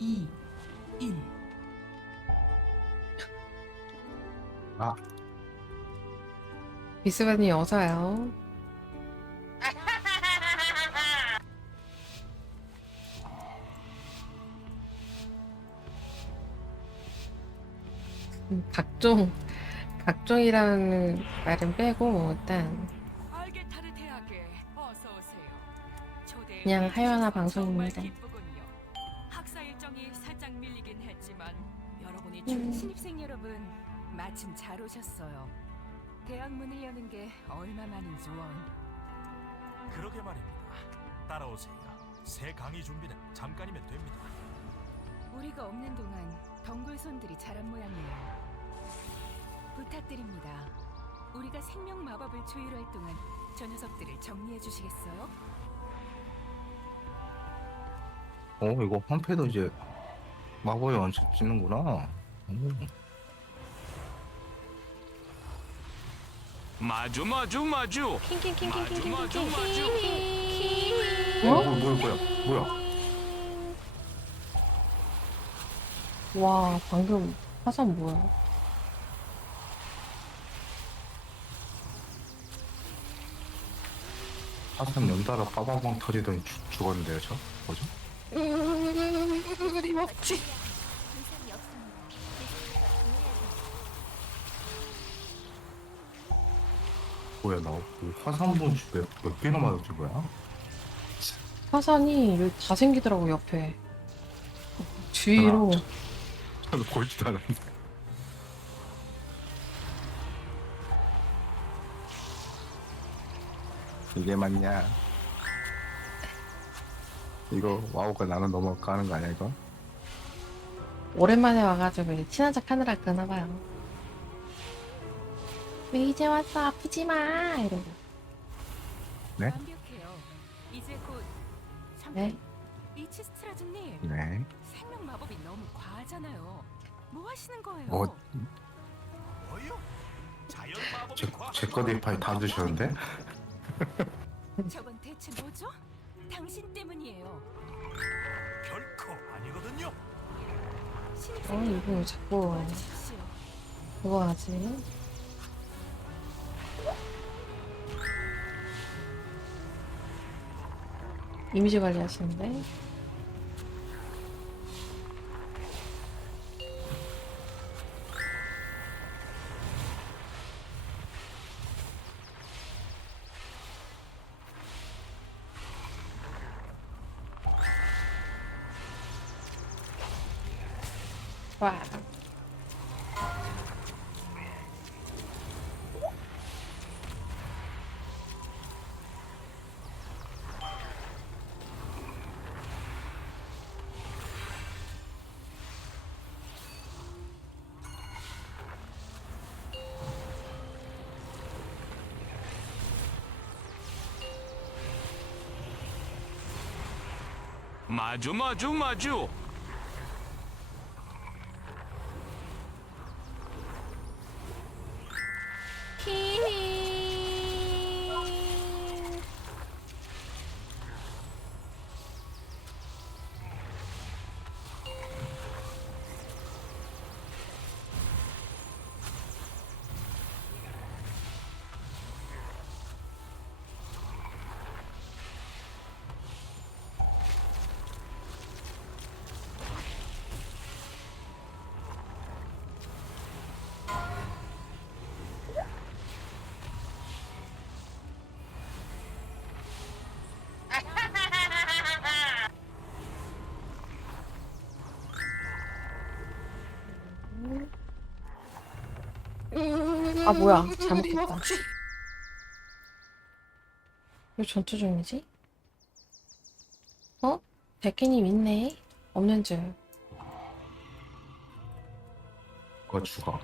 2, 1. 비스바님 어서요. 음, 각종 각종이라는 말은 빼고 일단 그냥 하연아 방송입니다. 음. 신입생 여러분 마침 잘 오셨어요. 대학 문을 여는 게 얼마만인지 원. 그러게 말입니다. 따라오세요. 새 강의 준비는 잠깐이면 됩니다. 우리가 없는 동안 덩굴손들이 자란 모양이에요. 부탁드립니다. 우리가 생명 마법을 조율할 동안 저 녀석들을 정리해 주시겠어요? 어 이거 한패도 이제 마법의 원칙 찍는구나. 오. 마주 마주 마주. 마주 마주 마주. 어? 어? 뭐, 뭐야 뭐야 뭐야? 와 방금 화산 뭐야? 화산 연달아 빠방방 터지더니 죽- 죽었는데요 저? 뭐죠? 어림없지. 뭐야 나그 화산 분몇 몇 개나 맞았지 뭐야? 화산이 여기 다 생기더라고 옆에. 주위로 저도 보이지도 않았는데. 이게 맞냐? 이거 와우가 나는 넘어가 하는 거 아니야 이거? 오랜만에 와가지고 친한 척 하느라 그러나 봐요. 왜 이제 왔어 아프지 마 이러고. 네? 완벽해요. 이제 곧 네. 네. 생명 마법이 너무 과하잖아요. 뭐 하시는 거예요? 뭐 뭐요? 자연 마법의 제, 과학. 제 거대 이파이 다 드셨는데? 저건 대체 뭐죠? 당신 때문이에요. 결코 아니거든요. 어 신입생 이거 왜 자꾸 와주십시오. 그거 하지? 이미지 관리하시는데? 마주 마주 마주. 아 뭐야. 잘못했다. 왜 전투 중이지? 어? 백희님 있네. 없는 줄 그거 죽어.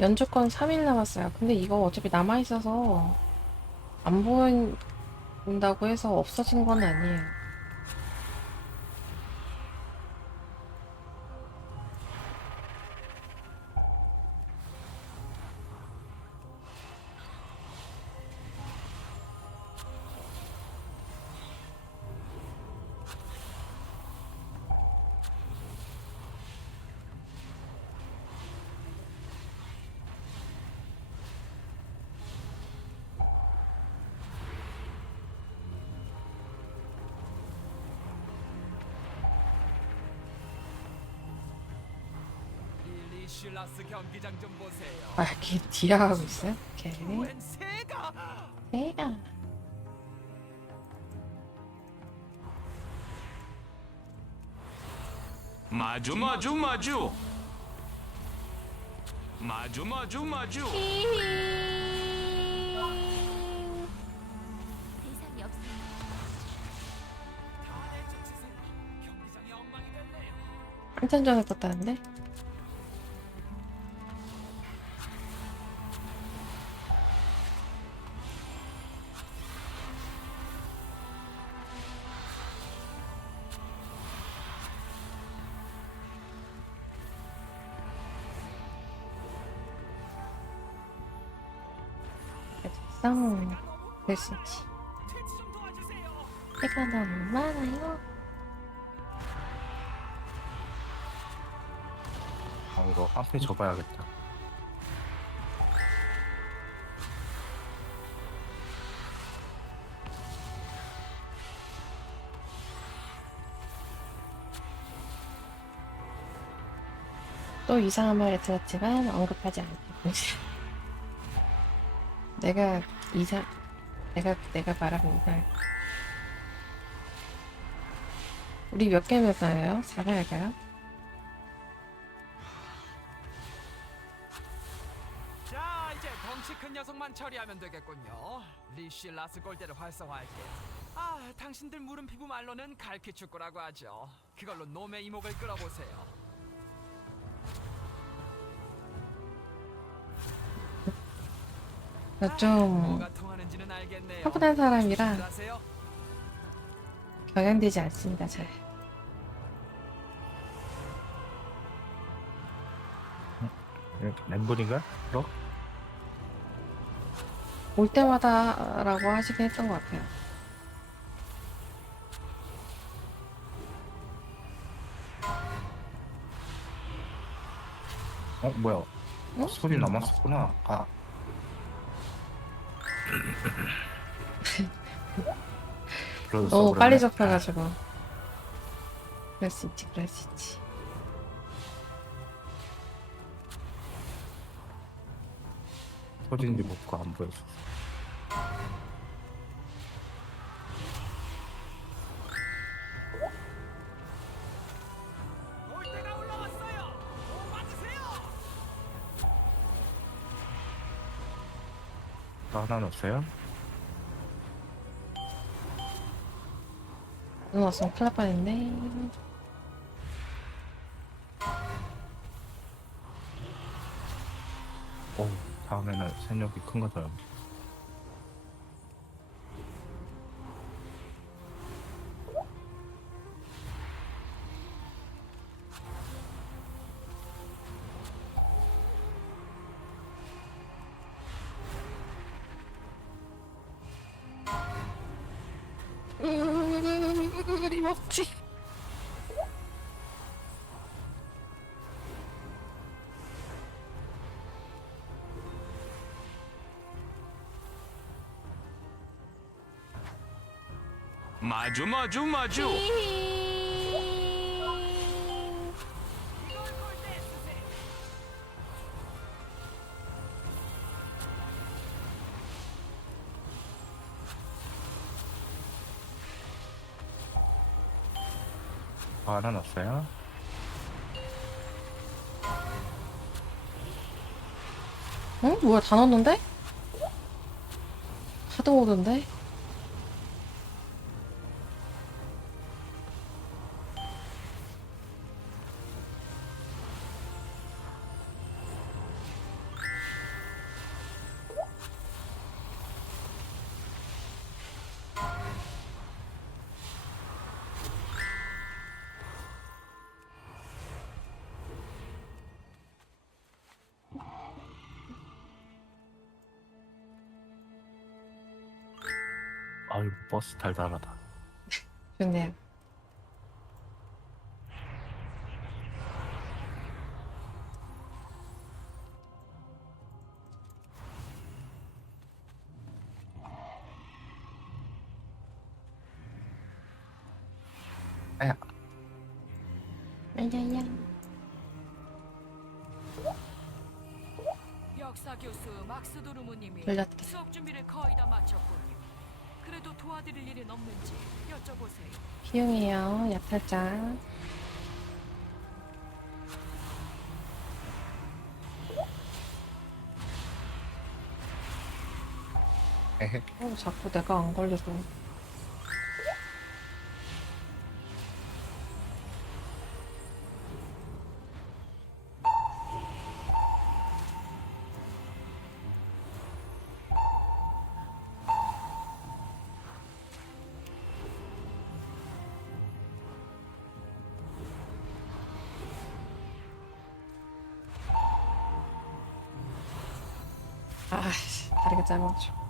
연주권 3일 남았어요. 근데 이거 어차피 남아있어서 안 보인다고 해서 없어진 건 아니에요 리실라스 경기장 좀 보세요. 아, 이렇게 뒤라 가고 있어요? 오케이. 웬 새가? 내가. 마주 마주 마주. 마주 마주 마주. 대상이. 한참 전에 떴다는데? 됐어. 될수 있지. 퇴치 좀 도와주세요. 때가 너무 많아요. 아 이거 한패 접어야겠다. 또 이상한 말을 들었지만 언급하지 않겠고 내가 이사 내가 내가 말하면 이상 우리 몇 개면 나요? 4가 할까요? 자, 이제 덩치 큰 녀석만 처리하면 되겠군요. 리실라스 골대를 활성화할게. 아, 당신들 무른 피부 말로는 갈퀴 축구라고 하죠. 그걸로 놈의 이목을 끌어보세요. 나 아, 좀 알겠네요. 차분한 사람이라. 경향되지 않습니다 잘 램블인가? 그럼? 올 때마다라고 하시긴 했던 것 같아요 어 뭐야? 응? 손이 남았었구나. 아 너무 빨리. 접혀가지고 그럴 수 있지 그럴 수 있지 터진지 못고 안 보여서. 하나 넣었어요? 눈 왔으면 큰일 날 뻔했네 오 다음에는 생력이 큰거 줘요. 어림없지 마주 마주 마주. 넣었어요? 응? 뭐야 다 넣었는데? 하드 모드인데? 버스 달달하다. 좋네요 아야. 야야야 교수 막스 도르모님이. 수업 준비를 거의 다 마쳤군요. 그래도 도와드릴 일은 없는지 여쭤보세요. 비용이에요. 약탈자. 에헤. 어, 자꾸 내가 안 걸려서. 哎，他给咱弄的。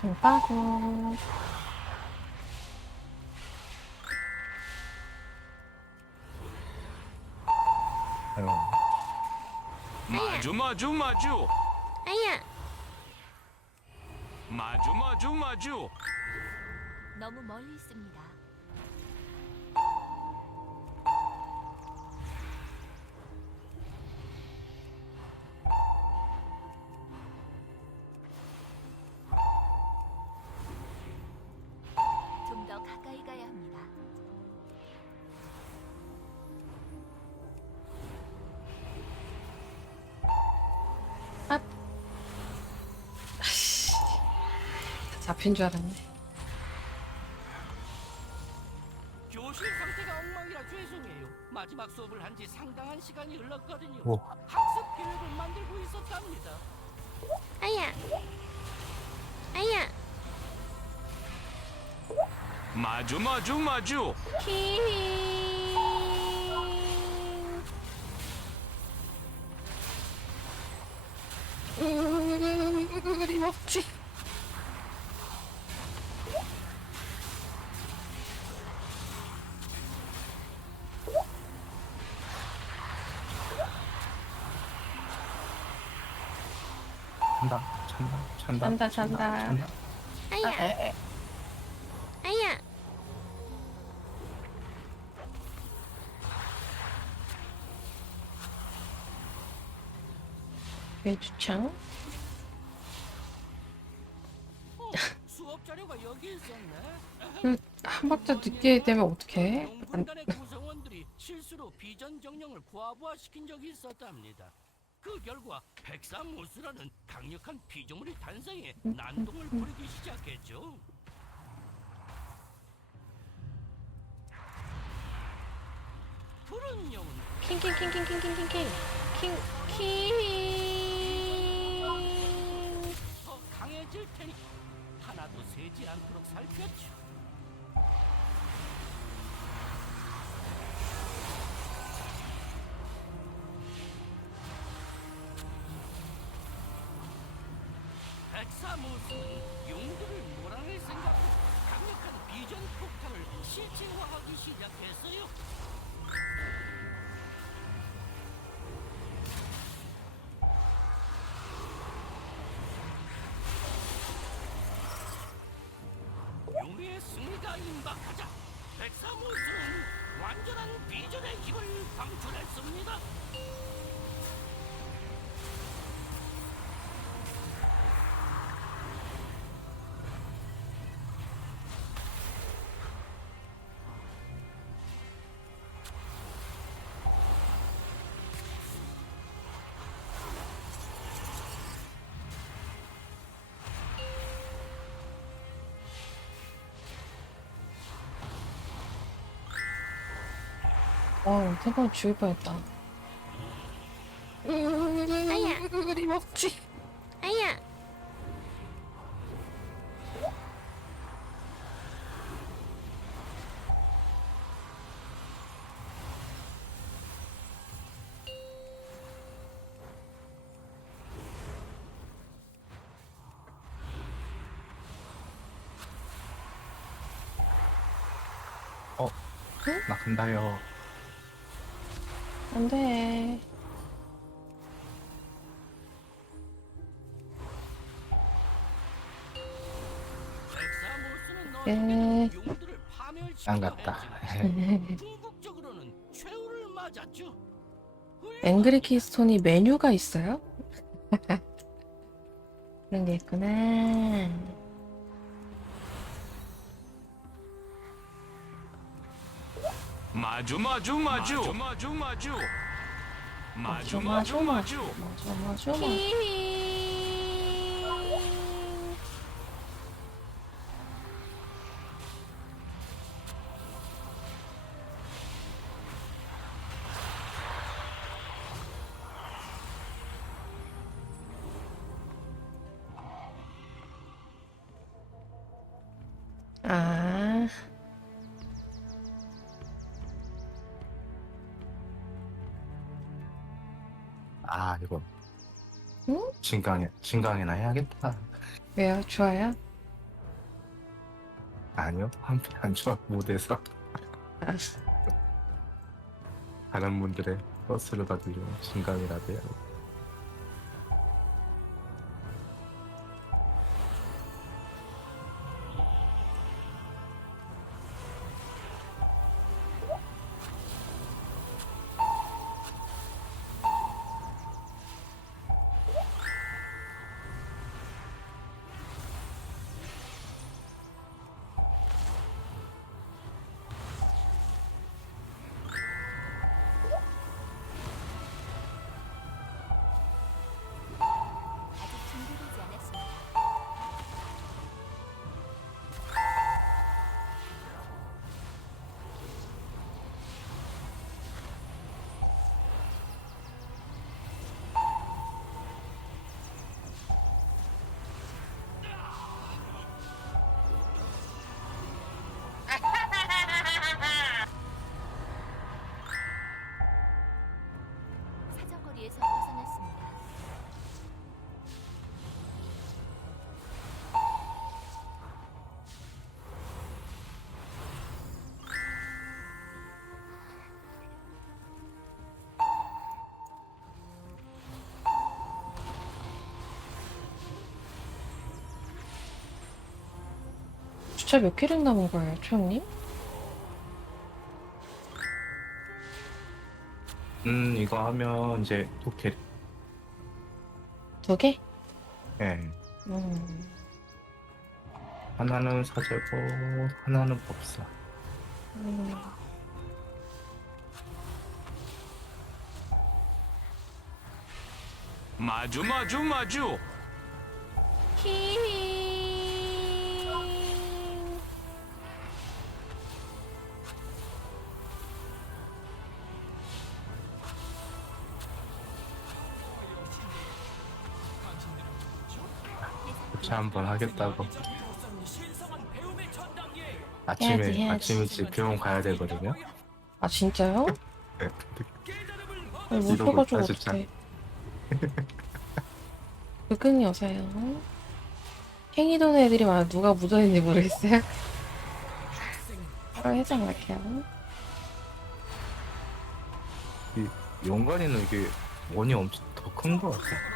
좀 빠고. 마주 마주 마주. 아야! 마주 마주 마주. 너무 멀리 있습니다. 잡힌 줄 알았네. 교실 상태가 엉망이라 죄송해요. 마지막 수업을 한 지 상당한 시간이 흘렀거든요. 오. 학습 계획을 만들고 있었답니다. 아야! 아야! 마주 마주 마주. 어림없지. 찬다. 찬다, 찬다. 찬다. 아야! 아야! 외주창? 어, 수업 자료가 여기 있었네. 한 박자 늦게 되면 어떡해? 안, 농군단의 구성원들이 실수로 비전 정령을 과부하시킨 적이 있었답니다. 그 결과 백사무수라는 강력한 피조물이 탄생해 난동을 부리기 시작했죠. 푸른 영은 킹킹킹킹킹킹킹킹 킹, 킹. 더 강해질 테니 하나도 새지 않도록 살폈죠. 백사무스는 용들을 몰아낼 생각으로 강력한 비전 폭탄을 실질화하기 시작했어요. 어우, 태권 죽일 뻔했다. 아야. 우리 먹지. 아야. 어? 응? 나간다요. 안 돼. 파멸시키려 안 갔다. 궁극적으로는 최후를 맞았죠. 앵그리 키스톤이 메뉴가 있어요? 그런 게 있구나. 마주 마주 마주 마주 마주 마주 마주 마주 마주 맞아, 아. 이거 응? 진강에 진강이나 해야겠다. 왜요? 좋아요? 아니요 한편 안 좋아 못해서 아, 다른 분들의 버스를 받으려 진강이라도 해야 주차 몇 킬링 남은 거예요, 초영님? 음 이거 하면 이제 도켓 두 개? 예 음, 하나는 사제고 하나는 법사. 음. 마주 마주 마주 교체 한번 하겠다고. 아침에 해야지, 해야지. 아침 일찍 병원 가야 되거든요. 아, 진짜요? 네. 아니, 못 이러고 있다, 진짜. 어떡해. 흑은 여사요. 행위 도는 애들이 많아. 누가 묻어있는지 모르겠어요. 바로 해장 갈게요. 이 용관이는 이게 원이 엄청 더 큰 것 같아.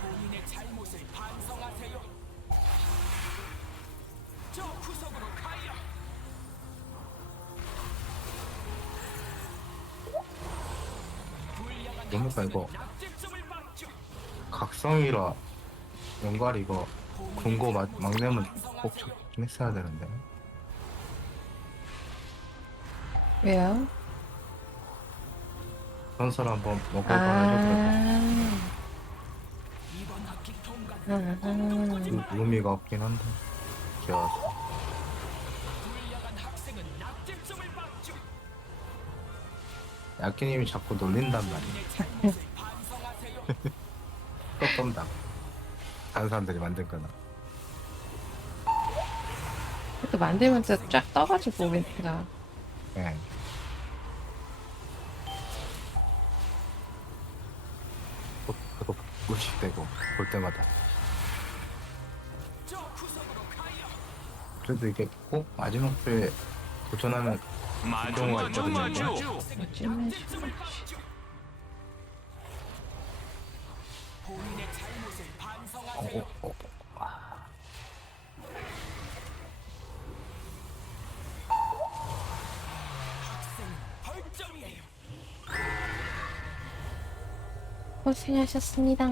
본인의 잘못을 반성하세요. 저 구석으로 가요. 불량한 이거 학생은 받죠. 각성이라 용관 이거 군고 막, 막내면 꼭 좋긴 했어야 되는데. 왜요? 전설 한번 아, 가야죠. 이번 학기 아하. 좀 의미가 없긴 한데 귀여워서 야끼님이 자꾸 놀린단 말이야 또 떤다 다른 사람들이 만든 거나 그렇게 만들면 진짜 쫙 떠가지고 멘트가. 예. 무식되고 볼 때마다 그래도 이게 꼭 마지막 도전하면 마주 경우가 있거든요. 마주 찜을 어, 어, 어. 고생하셨습니다.